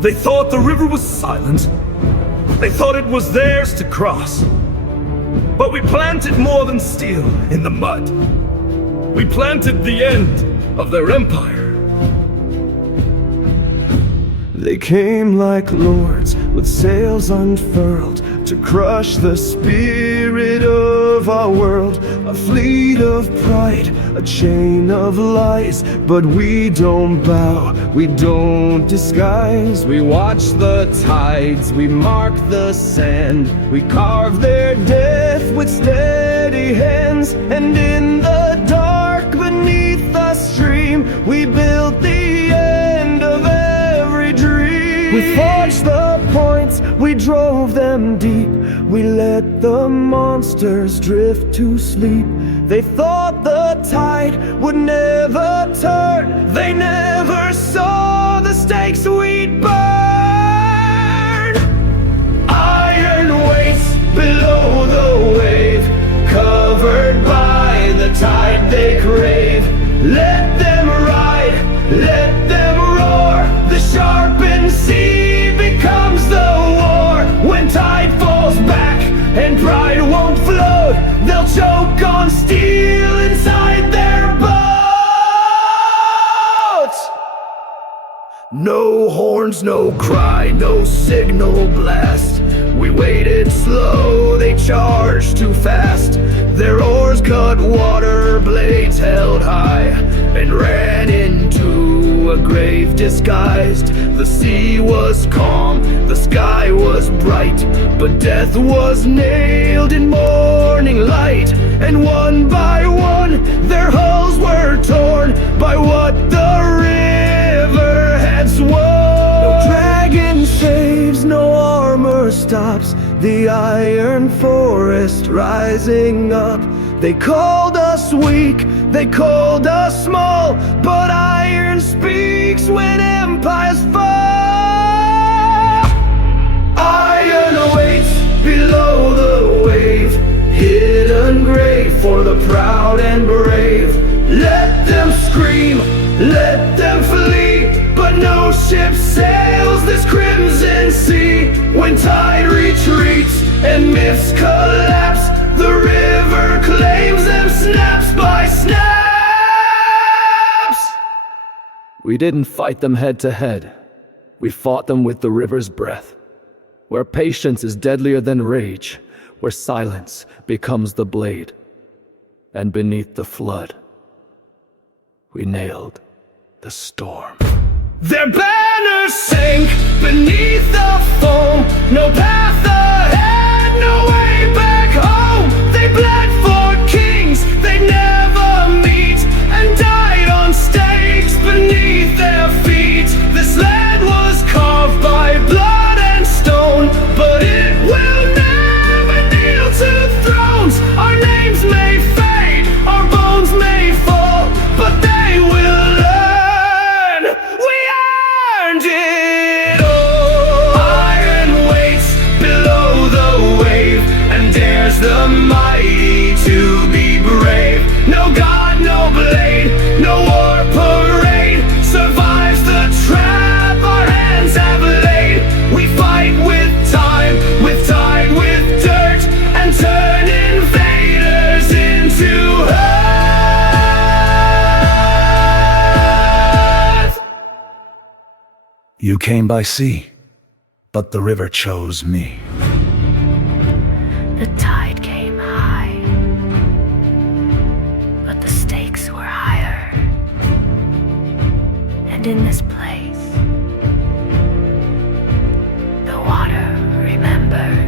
They thought the river was silent. They thought it was theirs to cross. But we planted more than steel in the mud. We planted the end of their empire. They came like lords with sails unfurled to crush the spirit of our world. A fleet of pride, a chain of lies. But we don't bow, we don't disguise. We watch the tides, we mark the sand. We carve their death with steady hands. And in the dark beneath the stream, we built the end of every dream. We forged the points, we drove them deep. We let the monsters drift to sleep. They thought the tide would never turn. They never saw the stakes we'd burn. Iron weights below the wave, covered by the tide they crave. Let them ride, let them roar. The sharpened sea becomes the war. When tide falls back and pride won't float, they'll choke on steel inside their boats. No horns, no cry, no signal blast. We waited slow, they charged too fast. Their oars cut water, blades held high, and ran into a grave disguised. The sea was calm, the sky was bright, but death was nailed in morning light. And one by one their hulls were torn by what the river had sworn. No dragon saves, no armor stops the iron forest rising up. They called us weak, they called us small, but iron speaks when empires fall. Iron awaits below the wave, hidden grave for the proud and brave. Let them scream, let them flee, but no ship sails this crimson sea. When tide retreats and myths collapse, the river claims them snaps by snaps. We didn't fight them head to head. We fought them with the river's breath. Where patience is deadlier than rage, where silence becomes the blade. And beneath the flood, we nailed the storm. Their banners sank beneath the foam. No path ahead, no way back home. They bled for kings they'd never meet, and died on stakes beneath their feet. This land was carved by blood and stone, but it will never kneel to thrones. Our names may fade, our bones may fall, but they will learn we earned it all. Iron waits below the wave and dares the mighty to be brave. No god, no blade, no war parade survives the trap our hands have laid. We fight with time, with tide, with dirt, and turn invaders into earth. You came by sea, but the river chose me. The tide came high, but the stakes were higher. And in this place, the water remembers.